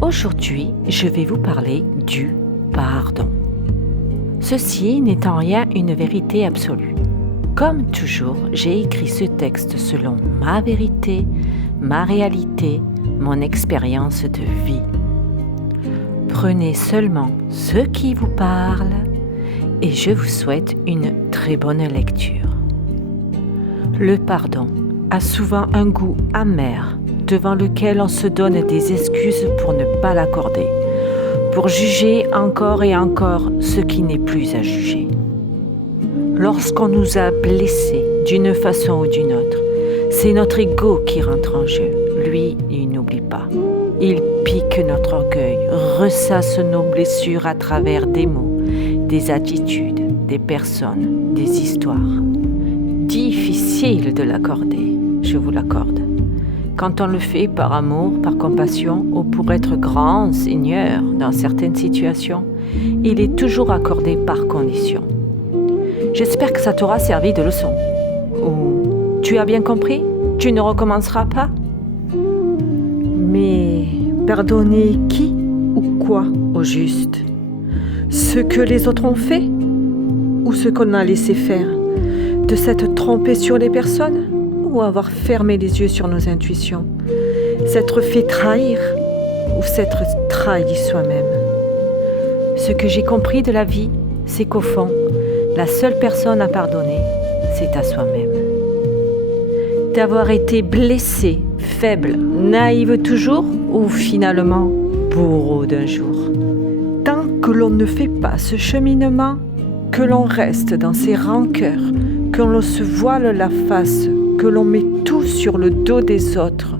Aujourd'hui, je vais vous parler du pardon. Ceci n'est en rien une vérité absolue. Comme toujours, j'ai écrit ce texte selon ma vérité, ma réalité, mon expérience de vie. Prenez seulement ce qui vous parle et je vous souhaite une très bonne lecture. Le pardon a souvent un goût amer devant lequel on se donne des excuses pour ne pas l'accorder, pour juger encore et encore ce qui n'est plus à juger. Lorsqu'on nous a blessés d'une façon ou d'une autre, c'est notre ego qui rentre en jeu. Lui, il n'oublie pas. Il pique notre orgueil, ressasse nos blessures à travers des mots, des attitudes, des personnes, des histoires. Difficile de l'accorder, je vous l'accorde. Quand on le fait par amour, par compassion ou pour être grand seigneur dans certaines situations, il est toujours accordé par condition. J'espère que ça t'aura servi de leçon. Ou tu as bien compris? Tu ne recommenceras pas? Mais pardonner qui ou quoi au juste? Ce que les autres ont fait ou ce qu'on a laissé faire? De s'être trompé sur les personnes ou avoir fermé les yeux sur nos intuitions? S'être fait trahir ou s'être trahi soi-même? Ce que j'ai compris de la vie, c'est qu'au fond, la seule personne à pardonner, c'est à soi-même. D'avoir été blessé, faible, naïve toujours ou finalement bourreau d'un jour. Tant que l'on ne fait pas ce cheminement, que l'on reste dans ses rancœurs, que l'on se voile la face, que l'on met tout sur le dos des autres,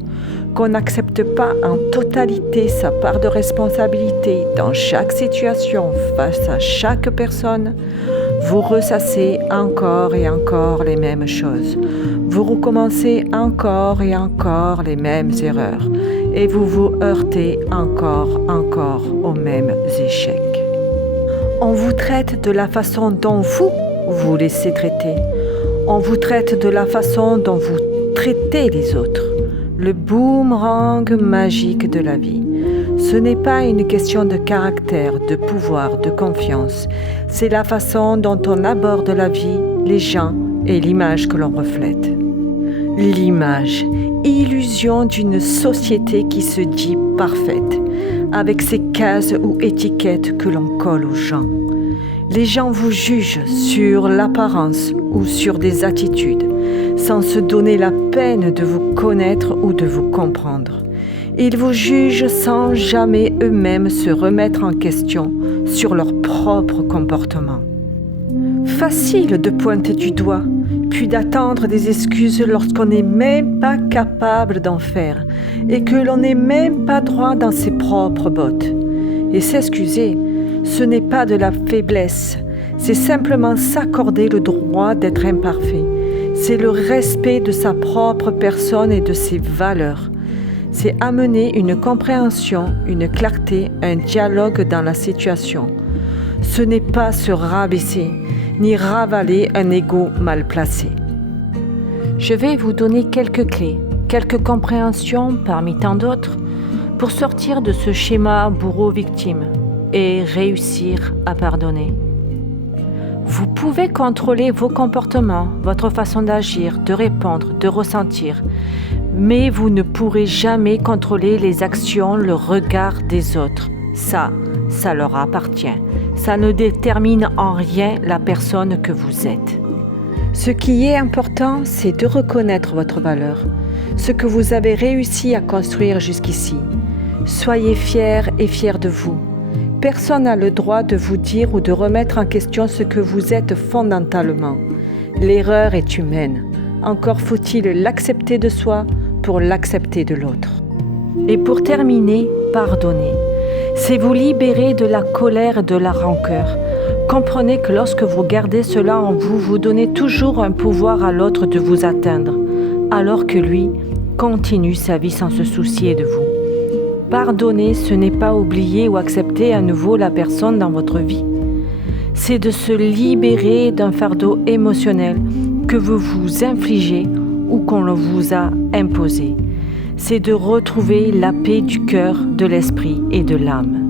qu'on n'accepte pas en totalité sa part de responsabilité dans chaque situation face à chaque personne, vous ressassez encore et encore les mêmes choses. Vous recommencez encore et encore les mêmes erreurs et vous vous heurtez encore aux mêmes échecs. On vous traite de la façon dont vous laissez traiter. On vous traite de la façon dont vous traitez les autres. Le boomerang magique de la vie. Ce n'est pas une question de caractère, de pouvoir, de confiance. C'est la façon dont on aborde la vie, les gens et l'image que l'on reflète. L'image, illusion d'une société qui se dit parfaite, avec ses cases ou étiquettes que l'on colle aux gens. Les gens vous jugent sur l'apparence ou sur des attitudes, sans se donner la peine de vous connaître ou de vous comprendre. Ils vous jugent sans jamais eux-mêmes se remettre en question sur leur propre comportement. Facile de pointer du doigt, puis d'attendre des excuses lorsqu'on n'est même pas capable d'en faire et que l'on n'est même pas droit dans ses propres bottes. Et s'excuser, ce n'est pas de la faiblesse, c'est simplement s'accorder le droit d'être imparfait. C'est le respect de sa propre personne et de ses valeurs. C'est amener une compréhension, une clarté, un dialogue dans la situation. Ce n'est pas se rabaisser, ni ravaler un ego mal placé. Je vais vous donner quelques clés, quelques compréhensions parmi tant d'autres pour sortir de ce schéma bourreau-victime et réussir à pardonner. Vous pouvez contrôler vos comportements, votre façon d'agir, de répondre, de ressentir, mais vous ne pourrez jamais contrôler les actions, le regard des autres. Ça leur appartient. Ça ne détermine en rien la personne que vous êtes. Ce qui est important, c'est de reconnaître votre valeur, ce que vous avez réussi à construire jusqu'ici. Soyez fiers et fiers de vous. Personne n'a le droit de vous dire ou de remettre en question ce que vous êtes fondamentalement. L'erreur est humaine. Encore faut-il l'accepter de soi pour l'accepter de l'autre. Et pour terminer, pardonnez. C'est vous libérer de la colère et de la rancœur. Comprenez que lorsque vous gardez cela en vous, vous donnez toujours un pouvoir à l'autre de vous atteindre, alors que lui continue sa vie sans se soucier de vous. Pardonner, ce n'est pas oublier ou accepter à nouveau la personne dans votre vie. C'est de se libérer d'un fardeau émotionnel que vous vous infligez ou qu'on vous a imposé. c'est de retrouver la paix du cœur, de l'esprit et de l'âme.